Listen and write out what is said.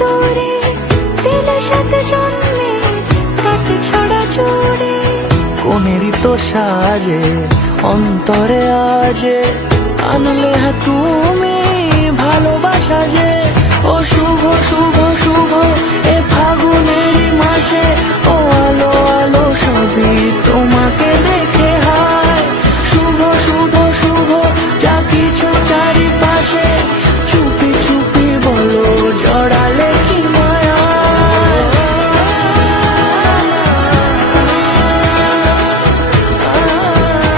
তোরে দিলে সাথে জন্মে কাটে ছড়া চড়ে। কোনেরই তো সাজে অন্তরে আজে আনলে হ্যাঁ তুমি ভালোবাসা যে। ও শুভ শুভ শুভ এ ফাগুনেরই মাসে, ও